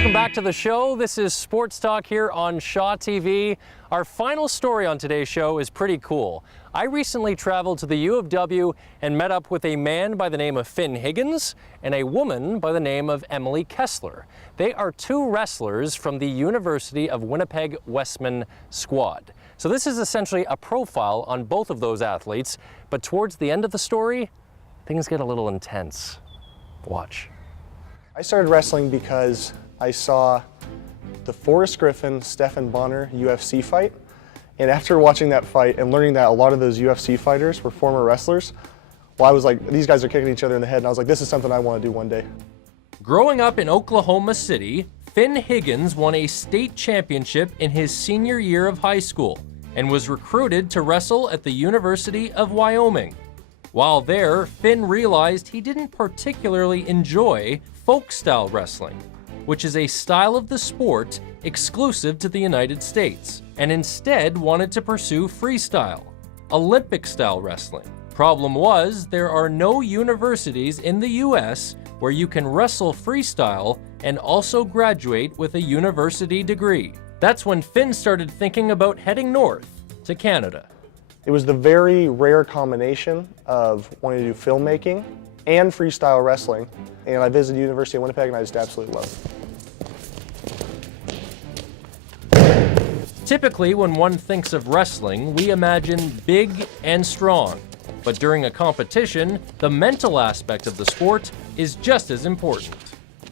Welcome back to the show. This is Sports Talk here on Shaw TV. Our final story on today's show is pretty cool. I recently traveled to the U of W and met up with a man by the name of Finn Higgins and a woman by the name of Emily Kessler. They are two wrestlers from the University of Winnipeg Westman squad. So this is essentially a profile on both of those athletes, but towards the end of the story, things get a little intense. Watch. I started wrestling because I saw the Forrest Griffin-Stephan Bonner UFC fight, and after watching that fight and learning that a lot of those UFC fighters were former wrestlers, well, I was like, these guys are kicking each other in the head, and I was like, this is something I want to do one day. Growing up in Oklahoma City, Finn Higgins won a state championship in his senior year of high school and was recruited to wrestle at the University of Wyoming. While there, Finn realized he didn't particularly enjoy folk-style wrestling, which is a style of the sport exclusive to the United States, and instead wanted to pursue freestyle, Olympic-style wrestling. Problem was, there are no universities in the US where you can wrestle freestyle and also graduate with a university degree. That's when Finn started thinking about heading north to Canada. It was the very rare combination of wanting to do filmmaking and freestyle wrestling, and I visited the University of Winnipeg and I just absolutely loved it. Typically, when one thinks of wrestling, we imagine big and strong. But during a competition, the mental aspect of the sport is just as important.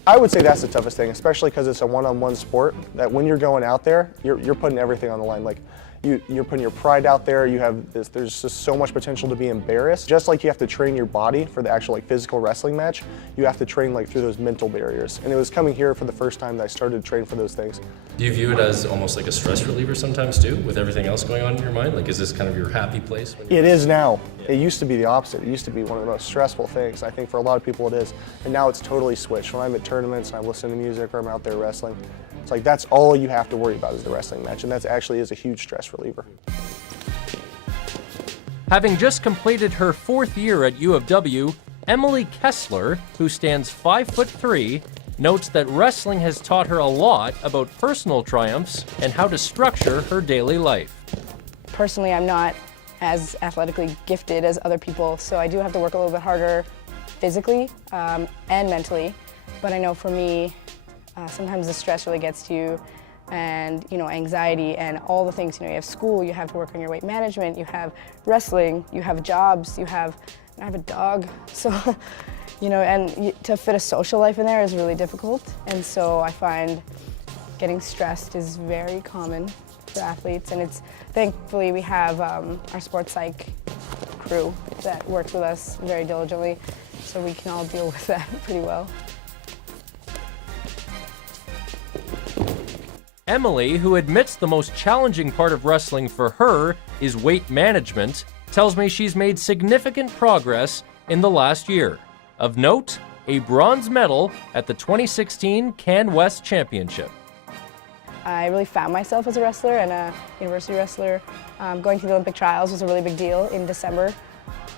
I would say that's the toughest thing, especially because it's a one-on-one sport, that when you're going out there, you're putting everything on the line. Like, you're putting your pride out there. There's just so much potential to be embarrassed. Just like you have to train your body for the actual physical wrestling match, you have to train through those mental barriers. And it was coming here for the first time that I started to train for those things. Do you view it as almost like a stress reliever sometimes too, with everything else going on in your mind? Like, is this kind of your happy place? It is now. Yeah. It used to be the opposite. It used to be one of the most stressful things. I think for a lot of people it is. And now it's totally switched. When I'm at tournaments and I'm listening to music or I'm out there wrestling, it's like that's all you have to worry about is the wrestling match, and that actually is a huge stress reliever. Having just completed her 4th year at U of W, Emily Kessler, who stands 5'3", notes that wrestling has taught her a lot about personal triumphs and how to structure her daily life. Personally, I'm not as athletically gifted as other people, so I do have to work a little bit harder physically and mentally. But I know for me, sometimes the stress really gets to you, and anxiety and all the things. You have school, you have to work on your weight management, you have wrestling, you have jobs, I have a dog, so and to fit a social life in there is really difficult. And so I find getting stressed is very common for athletes, and thankfully we have our sports psych crew that works with us very diligently, so we can all deal with that pretty well. Emily, who admits the most challenging part of wrestling for her is weight management, tells me she's made significant progress in the last year. Of note, a bronze medal at the 2016 Can West Championship. I really found myself as a wrestler and a university wrestler. Going to the Olympic trials was a really big deal in December.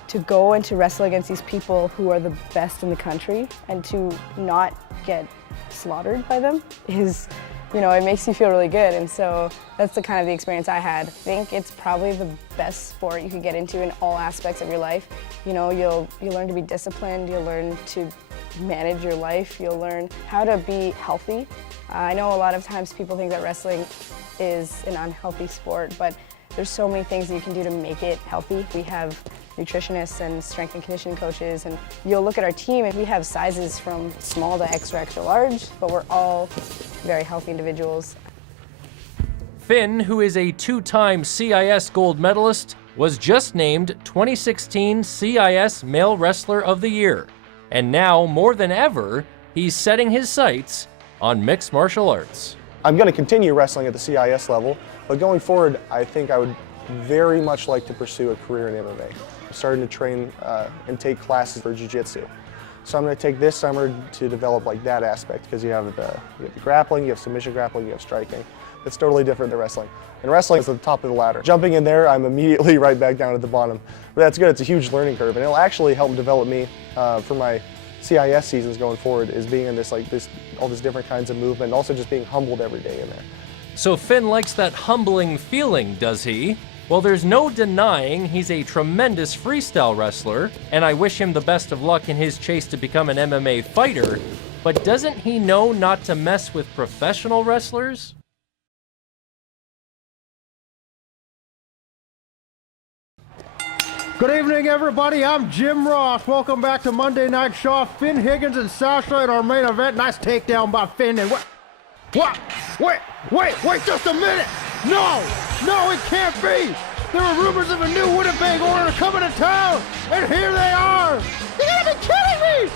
To go and to wrestle against these people who are the best in the country and to not get slaughtered by them is, it makes you feel really good. And so that's the kind of the experience I had. I think it's probably the best sport you could get into in all aspects of your life. You'll learn to be disciplined, you'll learn to manage your life, you'll learn how to be healthy. I know a lot of times people think that wrestling is an unhealthy sport, but there's so many things that you can do to make it healthy. We have nutritionists and strength and conditioning coaches, and you'll look at our team and we have sizes from small to extra large, but we're all very healthy individuals. Finn, who is a 2-time CIS gold medalist, was just named 2016 CIS Male Wrestler of the Year. And now, more than ever, he's setting his sights on mixed martial arts. I'm going to continue wrestling at the CIS level, but going forward, I think I would very much like to pursue a career in MMA. I'm starting to train and take classes for jiu-jitsu. So I'm going to take this summer to develop that aspect, because you have the grappling, you have submission grappling, you have striking. It's totally different than wrestling. And wrestling is at the top of the ladder. Jumping in there, I'm immediately right back down at the bottom. But that's good, it's a huge learning curve, and it'll actually help develop me for my CIS seasons going forward is being in this all these different kinds of movement, and also just being humbled every day in there. So Finn likes that humbling feeling, does he? Well, there's no denying he's a tremendous freestyle wrestler, and I wish him the best of luck in his chase to become an MMA fighter, but doesn't he know not to mess with professional wrestlers? Good evening, everybody. I'm Jim Ross. Welcome back to Monday Night Shaw. Finn Higgins and Sasha in our main event. Nice takedown by Finn. And what? Wait just a minute. No, it can't be. There were rumors of a new Winnipeg order coming to town, and here they are. You gotta be kidding me.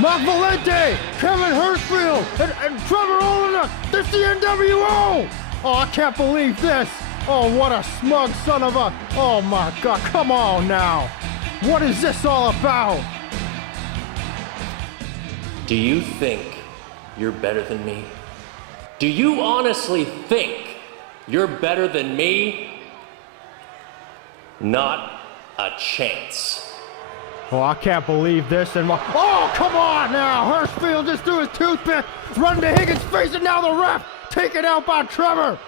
Mark Valente, Kevin Hirschfield, and Trevor Olina. This is the NWO. Oh, I can't believe this. Oh, what a smug son of a... Oh, my God. Come on now. What is this all about? Do you think you're better than me? Do you honestly think you're better than me? Not a chance. Oh, I can't believe this. And oh, come on now. Hirschfield just threw his toothpick, run to Higgins' face, and now the ref taken out by Trevor.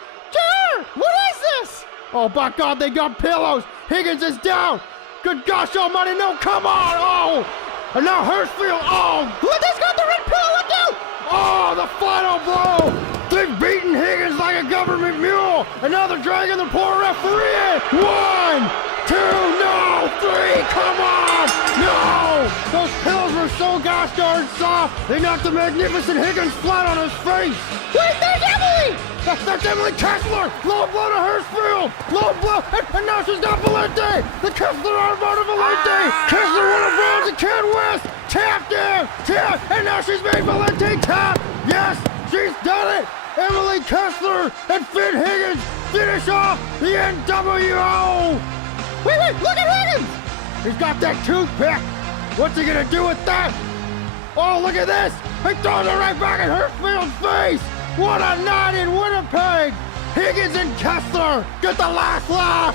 What is this? Oh, by God, they got pillows. Higgins is down. Good gosh almighty, no, come on. Oh, and now Hirschfield. Oh, look, he's got the red pillow. Look out. Oh, the final blow. They've beaten Higgins like a government mule. And now they're dragging the poor referee in. 1, 2, no, 3, come on. No, those pillows were so gosh darn soft. They knocked the magnificent Higgins flat on his face. Wait, there's Emily. That's Emily Kessler! Low blow to Hirschfield! Low blow! And now she's got Valente! The Kessler armbar to Valente! Kessler won a bronze and can't West! Tapped in! Tap! And now she's made Valente tap! Yes! She's done it! Emily Kessler and Finn Higgins finish off the NWO! Wait! Look at Higgins! He's got that toothpick! What's he gonna do with that? Oh, look at this! He throws it right back at Hirschfield's face! What a night in Winnipeg! Higgins and Kessler get the last laugh!